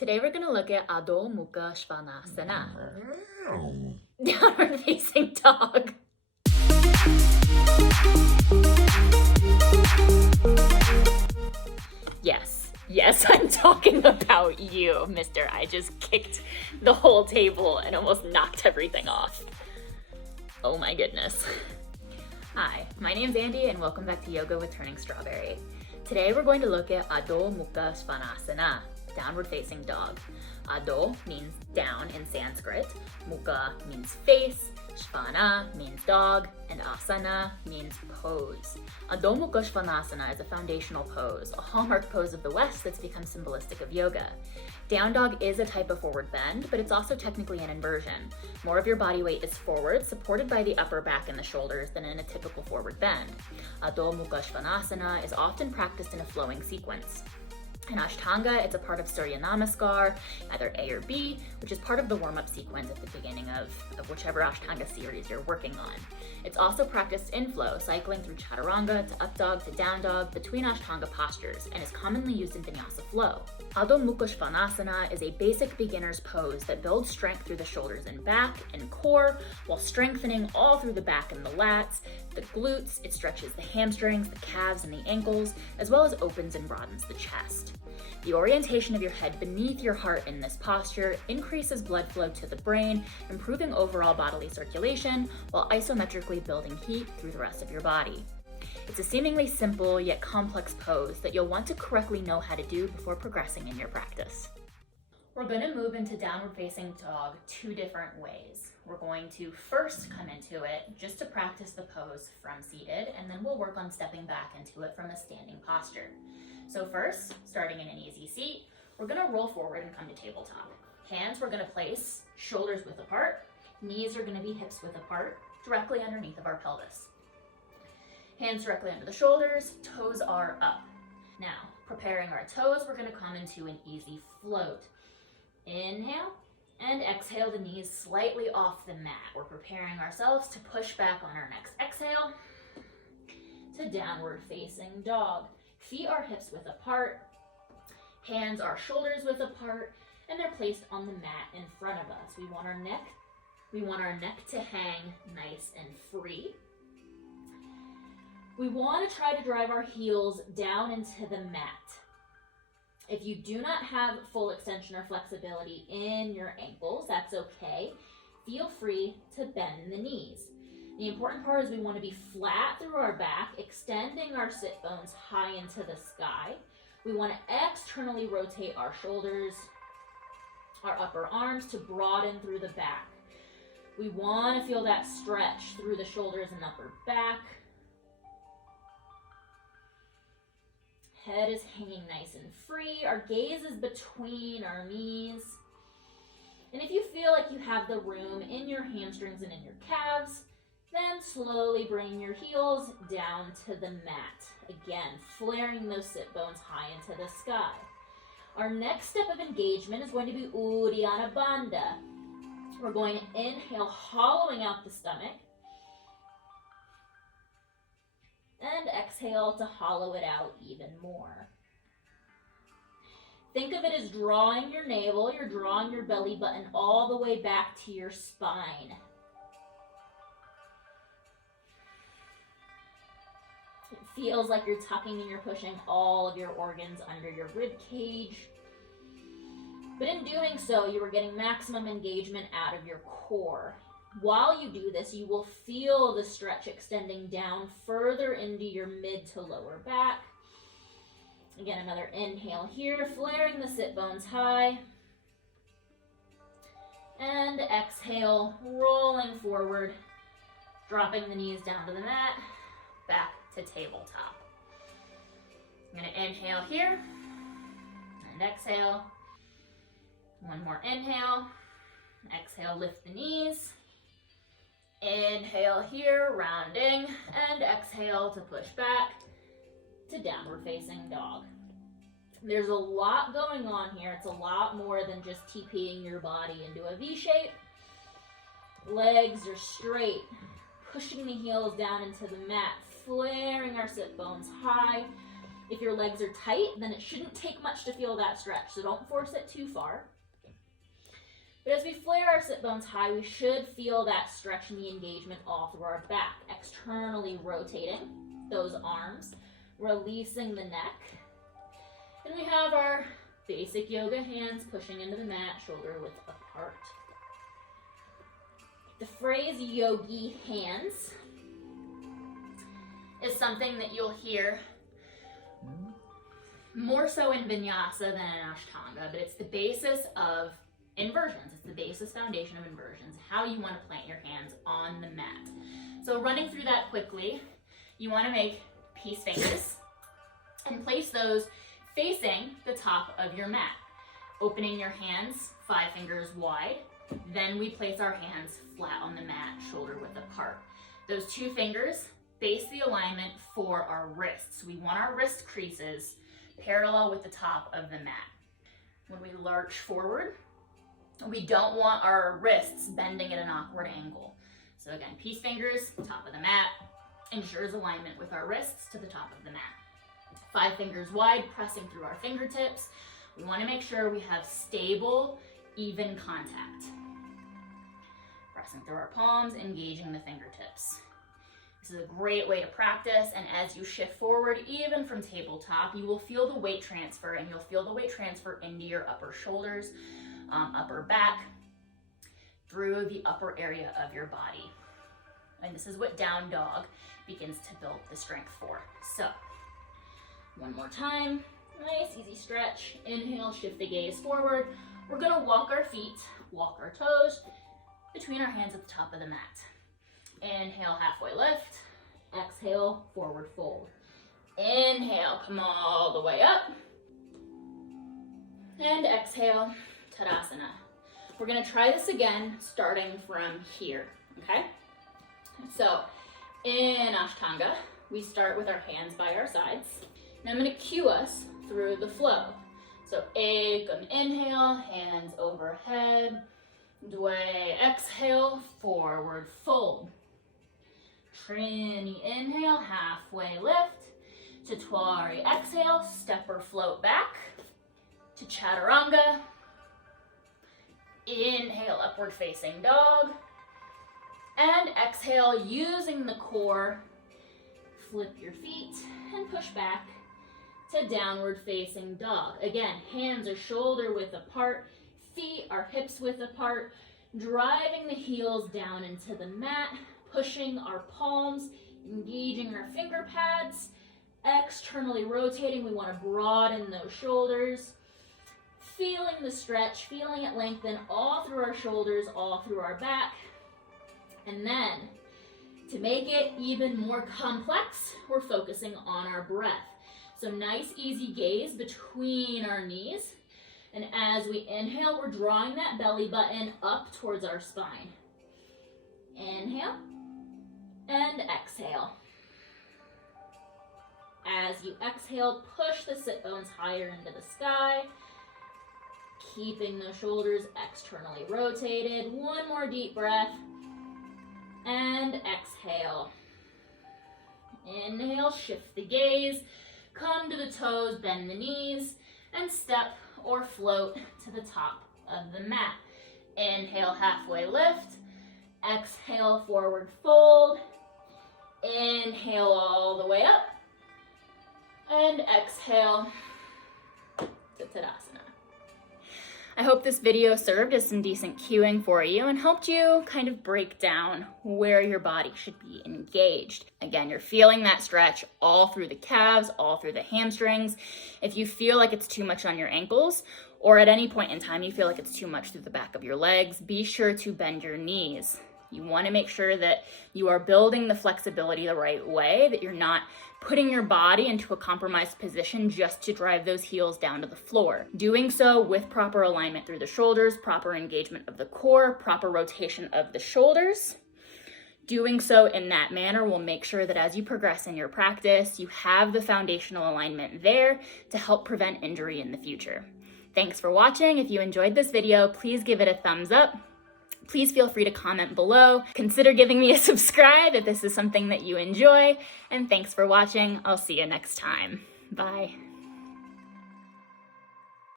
Today we're going to look at Adho Mukha Svanasana, downward facing dog. Yes, I'm talking about you, mister. I just kicked the whole table and almost knocked everything off. Oh my goodness. Hi, my name's Andy and welcome back to Yoga with Turning Strawberry. Today we're going to look at Adho Mukha Svanasana, downward facing dog. Adho means down in Sanskrit, Mukha means face, Svana means dog, and asana means pose. Adho Mukha Svanasana is a foundational pose, a hallmark pose of the West that's become symbolistic of yoga. Down dog is a type of forward bend, but it's also technically an inversion. More of your body weight is forward, supported by the upper back and the shoulders than in a typical forward bend. Adho Mukha Svanasana is often practiced in a flowing sequence. In Ashtanga, it's a part of Surya Namaskar, either A or B, which is part of the warm-up sequence at the beginning of whichever Ashtanga series you're working on. It's also practiced in flow, cycling through Chaturanga to up dog to down dog between Ashtanga postures, and is commonly used in Vinyasa flow. Adho Mukha Svanasana is a basic beginner's pose that builds strength through the shoulders and back and core, while strengthening all through the back and the lats, the glutes. It stretches the hamstrings, the calves, and the ankles, as well as opens and broadens the chest. The orientation of your head beneath your heart in this posture increases blood flow to the brain, improving overall bodily circulation, while isometrically building heat through the rest of your body. It's a seemingly simple yet complex pose that you'll want to correctly know how to do before progressing in your practice. We're going to move into downward facing dog two different ways. We're going to first come into it just to practice the pose from seated, and then we'll work on stepping back into it from a standing posture. So first, starting in an easy seat, we're going to roll forward and come to tabletop. Hands we're going to place shoulders width apart, knees are going to be hips width apart, directly underneath of our pelvis. Hands directly under the shoulders, toes are up. Now, preparing our toes, we're going to come into an easy float. Inhale and exhale, the knees slightly off the mat. We're preparing ourselves to push back on our next exhale to downward facing dog. Feet are hips width apart, hands are shoulders width apart, and they're placed on the mat in front of us. We want our neck to hang nice and free. We want to try to drive our heels down into the mat. If you do not have full extension or flexibility in your ankles, that's okay. Feel free to bend the knees. The important part is we want to be flat through our back, extending our sit bones high into the sky. We want to externally rotate our shoulders, our upper arms to broaden through the back. We want to feel that stretch through the shoulders and upper back. Head is hanging nice and free. Our gaze is between our knees. And if you feel like you have the room in your hamstrings and in your calves, then slowly bring your heels down to the mat. Again, flaring those sit bones high into the sky. Our next step of engagement is going to be Uddiyana Bandha. We're going to inhale, hollowing out the stomach. And exhale to hollow it out even more. Think of it as drawing your navel, you're drawing your belly button all the way back to your spine. It feels like you're tucking and you're pushing all of your organs under your rib cage. But in doing so, you are getting maximum engagement out of your core. While you do this, you will feel the stretch extending down further into your mid to lower back. Again, another inhale here, flaring the sit bones high. And exhale, rolling forward, dropping the knees down to the mat, back to tabletop. I'm going to inhale here and exhale. One more inhale. Exhale, lift the knees. Inhale here, rounding, and exhale to push back to downward facing dog. There's a lot going on here. It's a lot more than just TPing your body into a V shape. Legs are straight, pushing the heels down into the mat, flaring our sit bones high, If your legs are tight, then it shouldn't take much to feel that stretch, so don't force it too far. But as we flare our sit bones high, we should feel that stretch and the engagement all through our back, externally rotating those arms, releasing the neck. And we have our basic yoga hands pushing into the mat, shoulder width apart. The phrase yogi hands is something that you'll hear more so in vinyasa than in ashtanga, but it's the basis of inversions. It's the basis foundation of inversions, how you want to plant your hands on the mat. So running through that quickly, you want to make peace fingers and place those facing the top of your mat. Opening your hands 5 fingers wide. Then we place our hands flat on the mat, shoulder width apart. Those 2 fingers base the alignment for our wrists. We want our wrist creases parallel with the top of the mat. When we lurch forward, we don't want our wrists bending at an awkward angle. So again, peace fingers, top of the mat, ensures alignment with our wrists to the top of the mat. 5 fingers wide, pressing through our fingertips. We want to make sure we have stable, even contact. Pressing through our palms, engaging the fingertips. This is a great way to practice, and as you shift forward, even from tabletop, you will feel the weight transfer, and you'll feel the weight transfer into your upper shoulders, upper back, through the upper area of your body. And this is what down dog begins to build the strength for. So, one more time, nice easy stretch. Inhale, shift the gaze forward. We're gonna walk our feet, walk our toes between our hands at the top of the mat. Inhale, halfway lift. Exhale, forward fold. Inhale, come all the way up. And exhale, Tadasana. We're gonna try this again, starting from here, okay? So, in Ashtanga, we start with our hands by our sides. Now I'm gonna cue us through the flow. So, Ekam, inhale, hands overhead. Dwe, exhale, forward fold. Trini, inhale, halfway lift. Chatwari, exhale, step or float back. To Chaturanga. Inhale, upward facing dog. And exhale, using the core, flip your feet and push back to downward facing dog. Again, hands are shoulder width apart, feet are hips width apart, driving the heels down into the mat, pushing our palms, engaging our finger pads, externally rotating. We want to broaden those shoulders, feeling the stretch, feeling it lengthen all through our shoulders, all through our back. And then, to make it even more complex, we're focusing on our breath. So nice, easy gaze between our knees. And as we inhale, we're drawing that belly button up towards our spine. Inhale and exhale. As you exhale, push the sit bones higher into the sky, keeping the shoulders externally rotated. One more deep breath. And exhale. Inhale, shift the gaze, come to the toes, bend the knees, and step or float to the top of the mat. Inhale, halfway lift. Exhale, forward fold. Inhale all the way up. And exhale to Tadasana. I hope this video served as some decent cueing for you and helped you kind of break down where your body should be engaged. Again, you're feeling that stretch all through the calves, all through the hamstrings. If you feel like it's too much on your ankles, or at any point in time you feel like it's too much through the back of your legs, be sure to bend your knees. You want to make sure that you are building the flexibility the right way, that you're not putting your body into a compromised position just to drive those heels down to the floor. Doing so with proper alignment through the shoulders, proper engagement of the core, proper rotation of the shoulders. Doing so in that manner will make sure that as you progress in your practice, you have the foundational alignment there to help prevent injury in the future. Thanks for watching. If you enjoyed this video, please give it a thumbs up. Please feel free to comment below. Consider giving me a subscribe if this is something that you enjoy. And thanks for watching. I'll see you next time. Bye.